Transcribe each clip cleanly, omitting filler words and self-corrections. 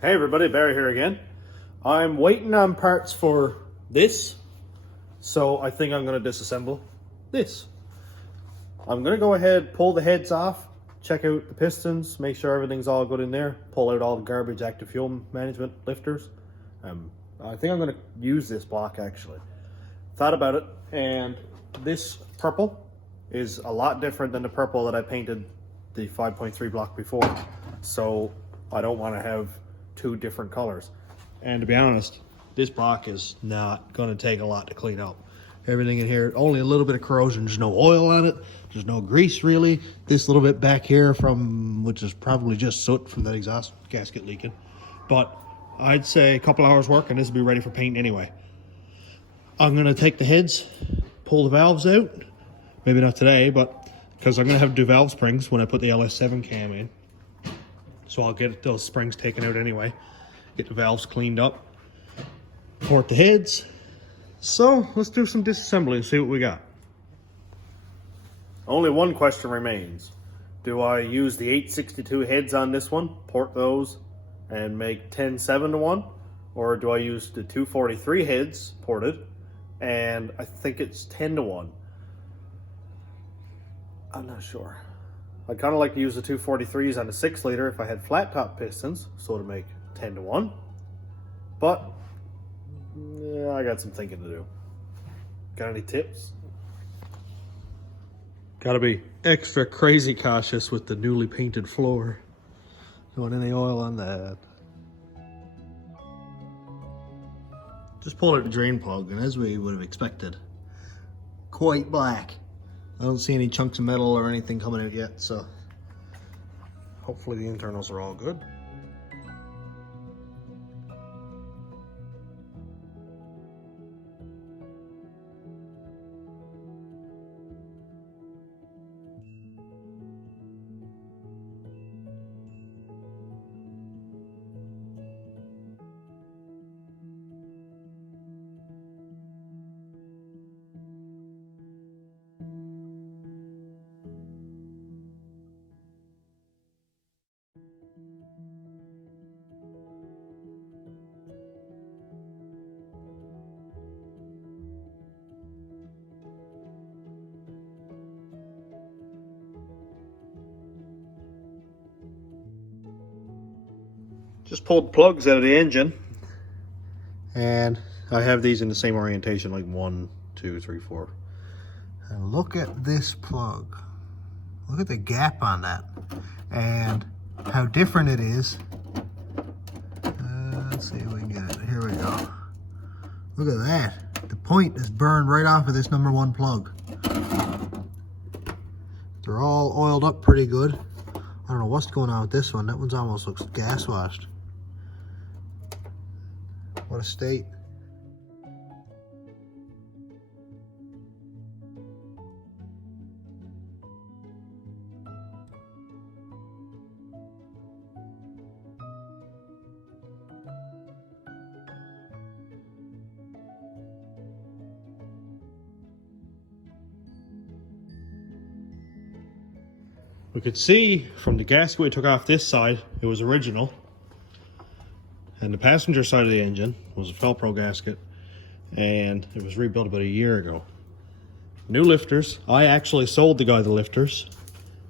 Hey everybody, Barry here again. I'm waiting on parts for this, so I think I'm going to disassemble this. I'm going to go ahead, pull the heads off, check out the pistons, make sure everything's all good in there, pull out all the garbage active fuel management lifters. I think I'm going to use this block actually. Thought about it, and this purple is a lot different than the purple that I painted the 5.3 block before, so I don't want to have two different colors. And to be honest, this block is not going to take a lot to clean up. Everything in here, only a little bit of corrosion. There's no oil on it. There's no grease really. This little bit back here from, which is probably just soot from that exhaust gasket leaking. But I'd say a couple hours work and this will be ready for paint anyway. I'm going to take the heads, pull the valves out. Maybe not today, but because I'm going to have to do valve springs when I put the LS7 cam in. So I'll get those springs taken out anyway, get the valves cleaned up, port the heads. So let's do some disassembly and see what we got. Only one question remains. Do I use the 862 heads on this one, port those, and make 10-7 to 1? Or do I use the 243 heads ported, and I think it's 10 to 1? I'm not sure. I'd kind of like to use the 243s on the 6 liter if I had flat top pistons, so to make 10 to 1. But yeah, I got some thinking to do. Got any tips? Gotta be extra crazy cautious with the newly painted floor. Don't want any oil on that. Just pulled out the drain plug, and as we would have expected, quite black. I don't see any chunks of metal or anything coming out yet, so hopefully the internals are all good. Just pulled plugs out of the engine, and I have these in the same orientation, like 1, 2, 3, 4. And look at this plug. Look at the gap on that, and how different it is. Let's see if we can get it. Here we go. Look at that. The point is burned right off of this #1 plug. They're all oiled up pretty good. I don't know what's going on with this one. That one's almost looks gas washed. What a state. We could see from the gasket we took off this side, it was original. And the passenger side of the engine was a Felpro gasket, and it was rebuilt about a year ago. New lifters. I actually sold the guy the lifters,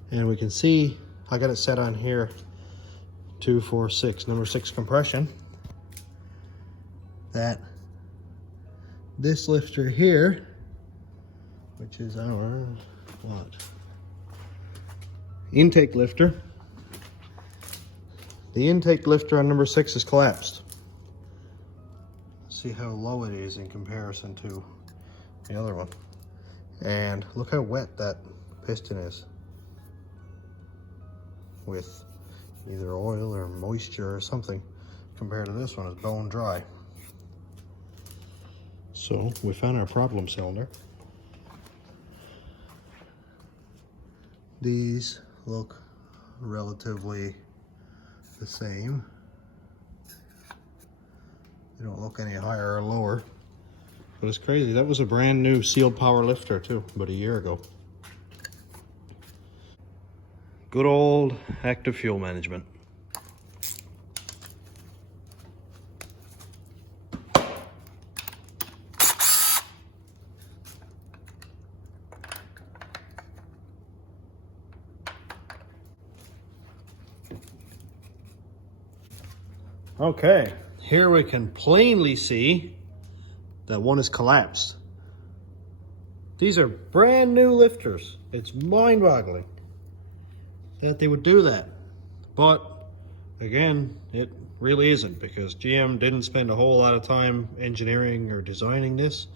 and we can see I got it set on here 2, 4, 6, number 6 compression. That this lifter here, which is our what? Intake lifter. The intake lifter on number 6 is collapsed. See how low it is in comparison to the other one. And look how wet that piston is, with either oil or moisture or something, compared to this one is bone dry. So we found our problem cylinder. These look relatively the same. They don't look any higher or lower, but it's crazy. That was a brand new sealed power lifter too, about a year ago. Good old active fuel management. Okay, here we can plainly see that one is collapsed. These are brand new lifters. It's mind-boggling that they would do that. But again, it really isn't, because GM didn't spend a whole lot of time engineering or designing this,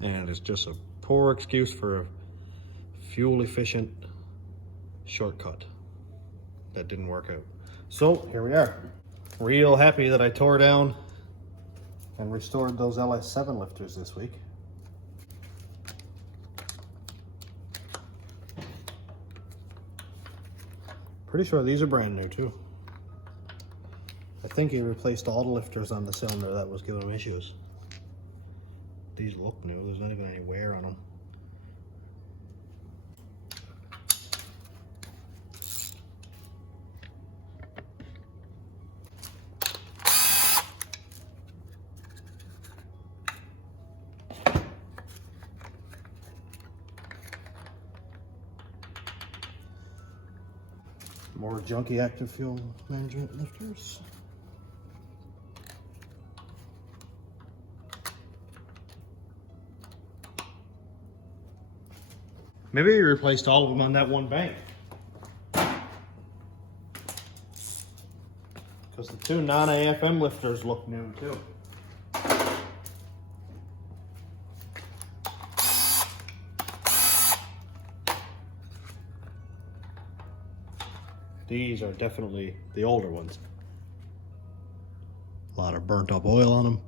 and it's just a poor excuse for a fuel-efficient shortcut that didn't work out. So here we are. Real happy that I tore down and restored those LS7 lifters this week. Pretty sure these are brand new too. I think he replaced all the lifters on the cylinder that was giving him issues. These look new, there's not even any wear on them. More junky active fuel management lifters. Maybe he replaced all of them on that one bank. Because the two non-AFM lifters look new too. These are definitely the older ones. A lot of burnt up oil on them.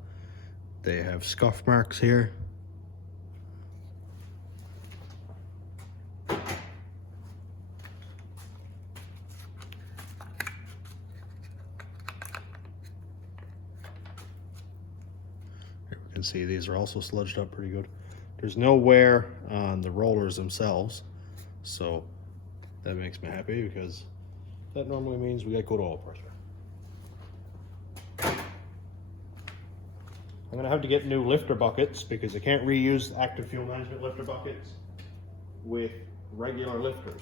They have scuff marks here. Here we can see these are also sludged up pretty good. There's no wear on the rollers themselves, so that makes me happy, because that normally means we got good oil pressure. I'm gonna have to get new lifter buckets, because I can't reuse active fuel management lifter buckets with regular lifters.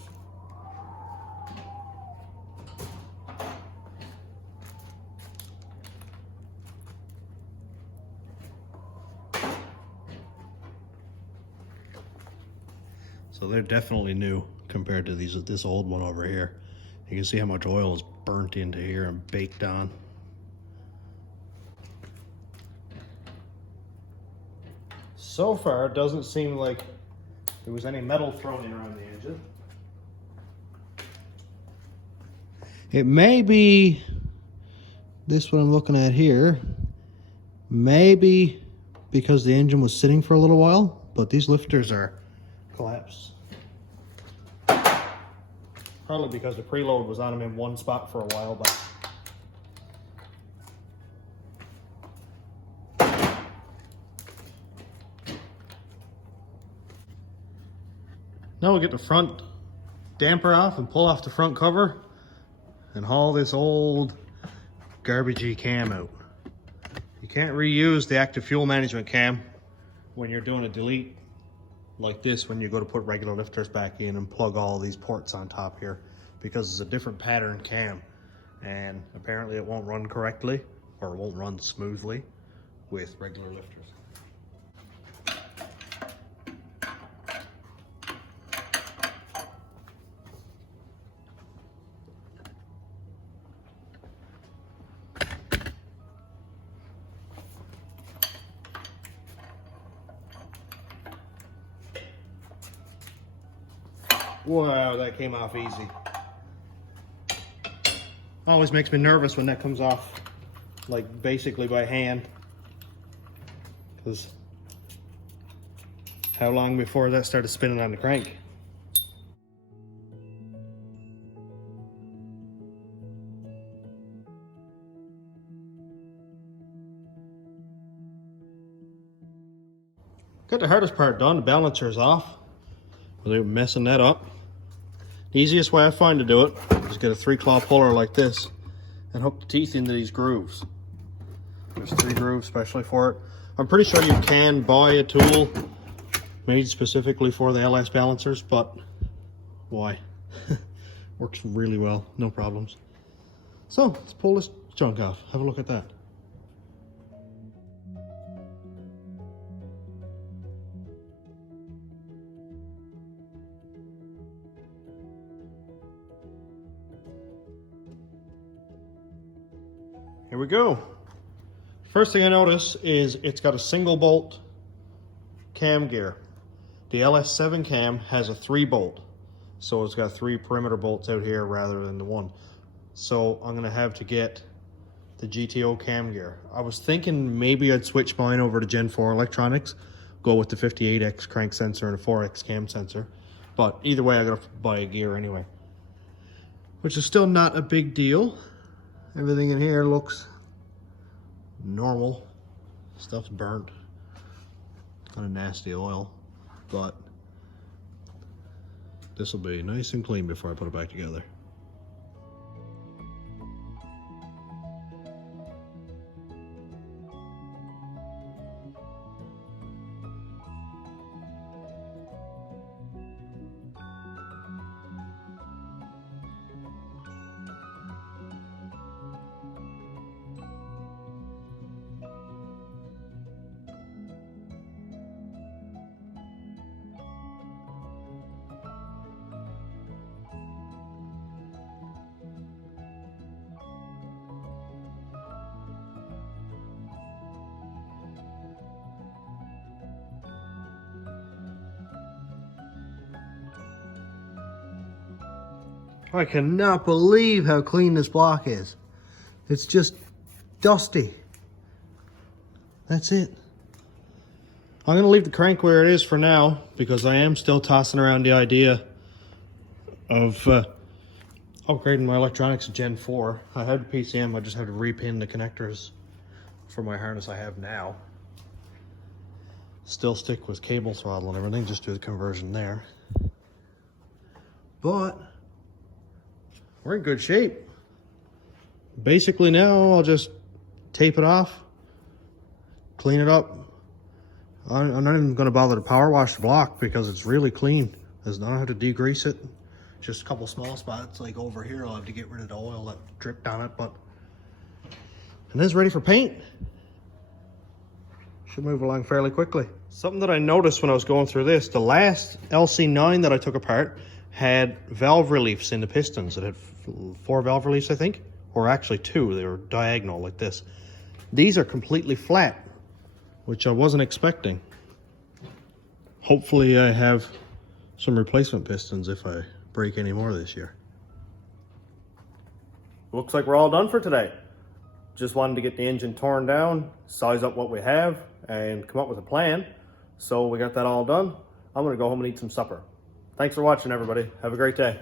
So they're definitely new compared to this old one over here. You can see how much oil is burnt into here and baked on. So far, it doesn't seem like there was any metal thrown in around the engine. It may be this what I'm looking at here. Maybe because the engine was sitting for a little while, but these lifters are collapsed. Probably because the preload was on them in one spot for a while back. Now we'll get the front damper off and pull off the front cover and haul this old garbagey cam out. You can't reuse the active fuel management cam when you're doing a delete like this, when you go to put regular lifters back in and plug all these ports on top here, because it's a different pattern cam, and apparently it won't run correctly, or it won't run smoothly with regular lifters. Wow, that came off easy. Always makes me nervous when that comes off, like basically by hand. Because how long before that started spinning on the crank? Got the hardest part done, the balancer's off. They're messing that up. The easiest way I find to do it is get a 3-claw puller like this and hook the teeth into these grooves. There's 3 grooves specially for it. I'm pretty sure you can buy a tool made specifically for the LS balancers, but why? Works really well, no problems. So let's pull this junk off. Have a look at that. Here we go. First thing I notice is it's got a single bolt cam gear. The LS7 cam has a 3-bolt. So it's got 3 perimeter bolts out here rather than the 1. So I'm gonna have to get the GTO cam gear. I was thinking maybe I'd switch mine over to Gen 4 electronics, go with the 58X crank sensor and a 4X cam sensor. But either way, I gotta buy a gear anyway. Which is still not a big deal. Everything in here looks normal. Stuff's burnt. Kind of nasty oil, but this will be nice and clean before I put it back together. I cannot believe how clean this block is. It's just dusty. That's it. I'm going to leave the crank where it is for now because I am still tossing around the idea of upgrading my electronics to Gen 4. I have the PCM, I just have to repin the connectors for my harness I have now. Still stick with cable throttle and everything, just do the conversion there. But we're in good shape. Basically now I'll just tape it off, clean it up. I'm not even going to bother to power wash the block because it's really clean. There's not have to degrease it. Just a couple small spots like over here I'll have to get rid of the oil that dripped on it, but and it's ready for paint. Should move along fairly quickly. Something that I noticed when I was going through this, the last LC9 that I took apart had valve reliefs in the pistons. It had 4 valve reliefs, I think, or actually 2. They were diagonal like this. These are completely flat, which I wasn't expecting. Hopefully I have some replacement pistons if I break any more this year. Looks like we're all done for today. Just wanted to get the engine torn down, size up what we have, and come up with a plan. So we got that all done. I'm gonna go home and eat some supper. Thanks for watching, everybody. Have a great day.